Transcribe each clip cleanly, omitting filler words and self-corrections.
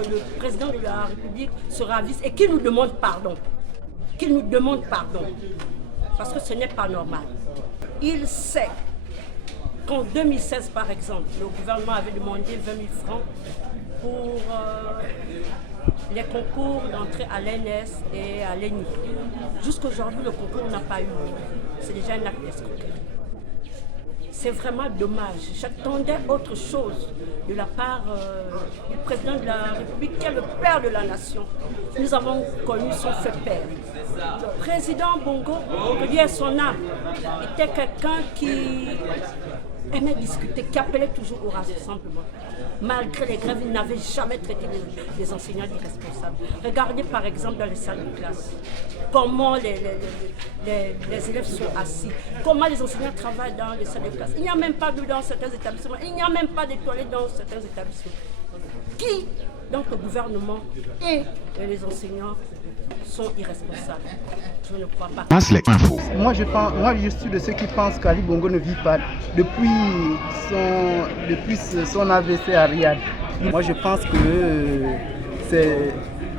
que le président de la République se ravisse et qu'il nous demande pardon. Qu'il nous demande pardon. Parce que ce n'est pas normal. Il sait qu'en 2016, par exemple, le gouvernement avait demandé 20 000 francs pour les concours d'entrée à l'ENS et à l'ENI. Jusqu'aujourd'hui, le concours n'a pas eu lieu. C'est déjà un acte d'escroquerie. C'est vraiment dommage. J'attendais autre chose de la part du président de la République, qui est le père de la nation. Nous avons connu son fait père. Le président Bongo, que Dieu ait son âme, était quelqu'un qui aimait discuter, qui appelait toujours au rassemblement. Malgré les grèves, il n'avait jamais traité les enseignants d'irresponsables. Regardez par exemple dans les salles de classe, comment les élèves sont assis, comment les enseignants travaillent dans les salles de classe. Il n'y a même pas d'eau dans certains établissements, il n'y a même pas de toilettes dans certains établissements. Qui, donc le gouvernement et les enseignants, sont irresponsables? Je ne crois pas. Moi je suis de ceux qui pensent qu'Ali Bongo ne vit pas depuis son AVC à Riyad. Moi je pense que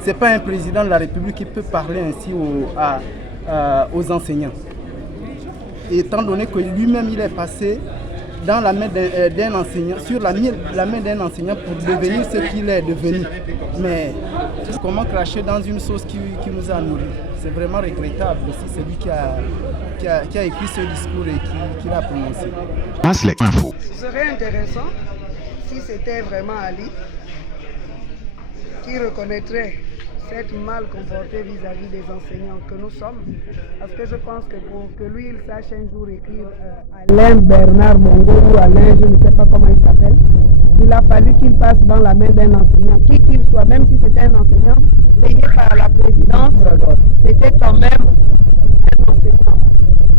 c'est pas un président de la République qui peut parler ainsi aux enseignants. Et étant donné que lui-même il est passé dans la main d'un enseignant, sur la main d'un enseignant pour devenir ce qu'il est devenu. Mais comment cracher dans une sauce qui nous a nourris? C'est vraiment regrettable aussi, c'est lui qui a écrit ce discours et qui l'a prononcé. Ce serait intéressant si c'était vraiment Ali qui reconnaîtrait s'être mal comporté vis-à-vis des enseignants que nous sommes. Parce que je pense que pour que lui, il sache un jour écrire Alain Bernard Bongo ou Alain, je ne sais pas comment il s'appelle, il a fallu qu'il passe dans la main d'un enseignant, qui qu'il soit, même si c'était un enseignant payé par la présidence, c'était quand même un enseignant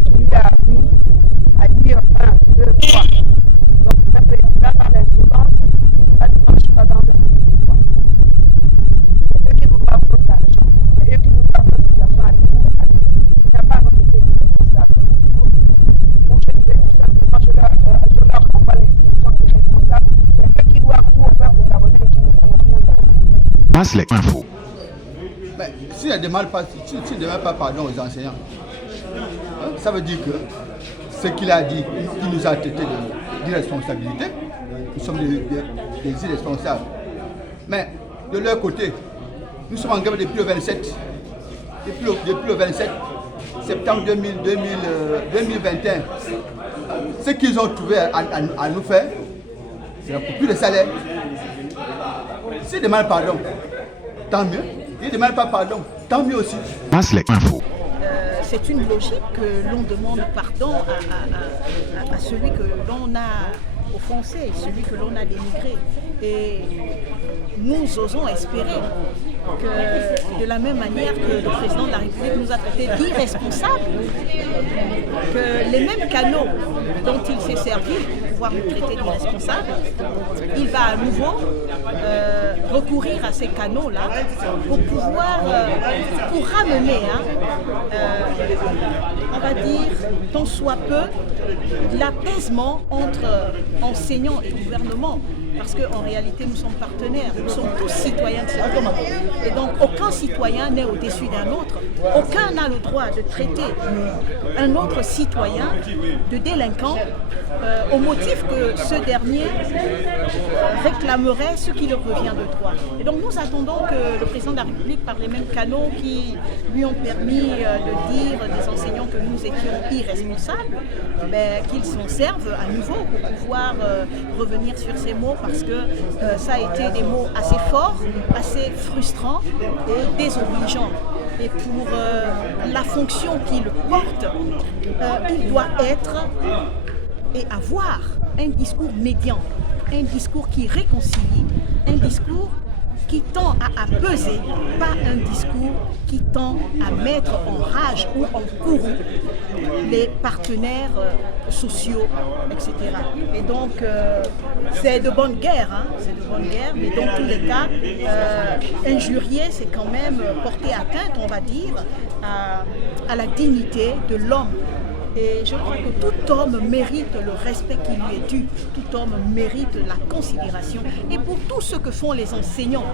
qui lui a appris à dire 1, 2, 3. Donc un président dans l'insolence, ça ne marche pas dans un pays de droit. C'est eux qui nous doivent notre argent, c'est eux qui nous doivent notre situation administrative. Il n'y a pas notre été irresponsable. Ou je dirais tout simplement, je leur renvoie l'expression irresponsable, c'est eux qui doivent tout au peuple gabonais et qui ne veulent rien faire. S'il ne demande pas pardon aux enseignants, ça veut dire que ce qu'il a dit, il nous a traités d'irresponsabilité. Nous sommes des irresponsables. Mais de leur côté, nous sommes en grève depuis le 27. Depuis le 27 septembre 2021. Ce qu'ils ont trouvé à nous faire, c'est la coupure de salaire. S'ils demandent pardon, tant mieux. S'ils ne demandent pas pardon, tant mieux aussi. C'est une logique que l'on demande pardon à celui que l'on a offensé, celui que l'on a dénigré. Et nous osons espérer que de la même manière que le président de la République nous a traités d'irresponsables, que les mêmes canaux dont il s'est servi pour pouvoir nous traiter d'irresponsables, il va à nouveau recourir à ces canaux-là pour pouvoir, pour ramener, on va dire, tant soit peu, l'apaisement entre enseignants et gouvernement. Parce qu'en réalité, nous sommes partenaires, nous sommes tous citoyens de ce pays. Et donc, aucun citoyen n'est au-dessus d'un autre. Aucun n'a le droit de traiter un autre citoyen de délinquant au motif que ce dernier réclamerait ce qui lui revient de droit. Et donc, nous attendons que le président de la République, par les mêmes canaux qui lui ont permis de dire des enseignants que nous étions irresponsables, qu'il s'en serve à nouveau pour pouvoir revenir sur ces mots, parce que ça a été des mots assez forts, assez frustrants et désobligeants. Et pour la fonction qu'il porte, il doit être et avoir un discours médian, un discours qui réconcilie, un discours qui tend à apaiser, pas un discours qui tend à mettre en rage ou en courroux les partenaires sociaux, etc. Et donc, c'est de bonne guerre, c'est de bonne guerre, mais dans tous les cas, injurier, c'est quand même porter atteinte, on va dire, à la dignité de l'homme Et je crois que tout homme mérite le respect qui lui est dû, tout homme mérite la considération. Et pour tout ce que font les enseignants,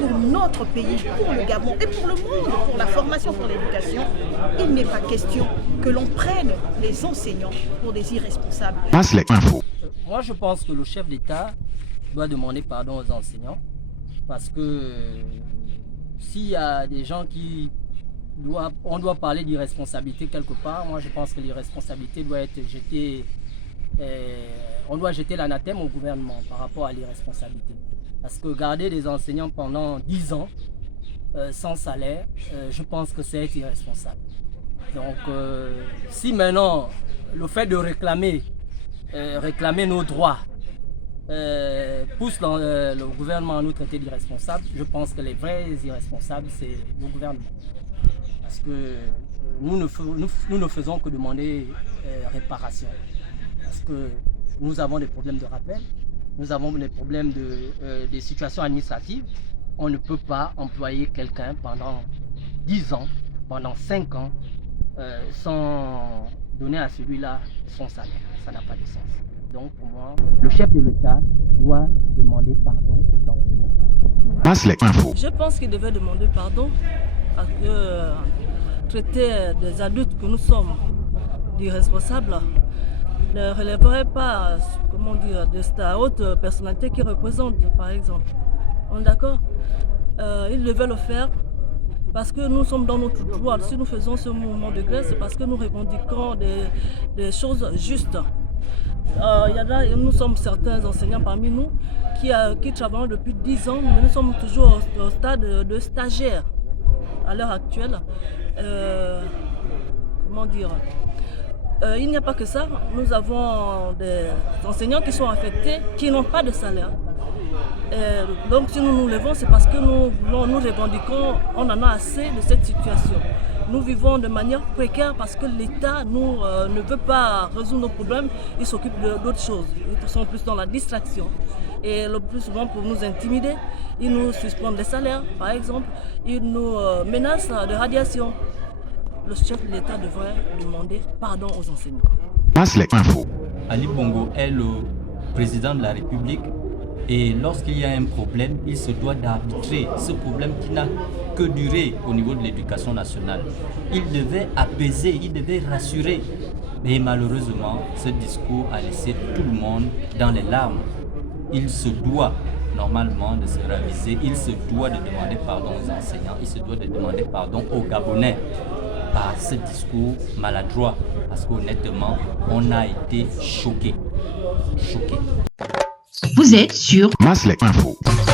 pour notre pays, pour le Gabon et pour le monde, pour la formation, pour l'éducation, il n'est pas question que l'on prenne les enseignants pour des irresponsables. Moi, je pense que le chef d'État doit demander pardon aux enseignants parce que s'il y a des gens on doit parler d'irresponsabilité quelque part. Moi, je pense que l'irresponsabilité doit être jetée. On doit jeter l'anathème au gouvernement par rapport à l'irresponsabilité. Parce que garder des enseignants pendant 10 ans sans salaire, je pense que c'est être irresponsable. Donc, si maintenant le fait de réclamer nos droits pousse le gouvernement à nous traiter d'irresponsables, je pense que les vrais irresponsables, c'est le gouvernement. Parce que nous ne faisons que demander réparation. Parce que nous avons des problèmes de rappel, nous avons des problèmes des situations administratives. On ne peut pas employer quelqu'un pendant 10 ans, pendant 5 ans, sans donner à celui-là son salaire. Ça n'a pas de sens. Donc pour moi, le chef de l'État doit demander pardon aux enseignants. Je pense qu'il devait demander pardon parce que traiter des adultes que nous sommes d'irresponsables ne relèverait pas, comment dire, de cette haute personnalité qui représente, par exemple. On est d'accord? Il devait le faire parce que nous sommes dans notre droit. Si nous faisons ce mouvement de grève, c'est parce que nous revendiquons des choses justes. Nous sommes certains enseignants parmi nous qui travaillent depuis 10 ans, mais nous sommes toujours au stade de stagiaires à l'heure actuelle. Comment dire, il n'y a pas que ça, nous avons des enseignants qui sont affectés, qui n'ont pas de salaire. Donc si nous nous levons, c'est parce que nous revendiquons, on en a assez de cette situation. Nous vivons de manière précaire parce que l'État ne veut pas résoudre nos problèmes, il s'occupe d'autres choses. Ils sont plus dans la distraction. Et le plus souvent pour nous intimider, ils nous suspendent les salaires, par exemple, ils nous menacent de radiation. Le chef de l'État devrait demander pardon aux enseignants. Ali Bongo est le président de la République et lorsqu'il y a un problème, il se doit d'arbitrer ce problème qui n'a que duré au niveau de l'éducation nationale. Il devait apaiser, il devait rassurer. Mais malheureusement, ce discours a laissé tout le monde dans les larmes. Il se doit normalement de se raviser, il se doit de demander pardon aux enseignants, il se doit de demander pardon aux Gabonais par ce discours maladroit. Parce qu'honnêtement, on a été choqués. Choqués. Vous êtes sur Maslek Info.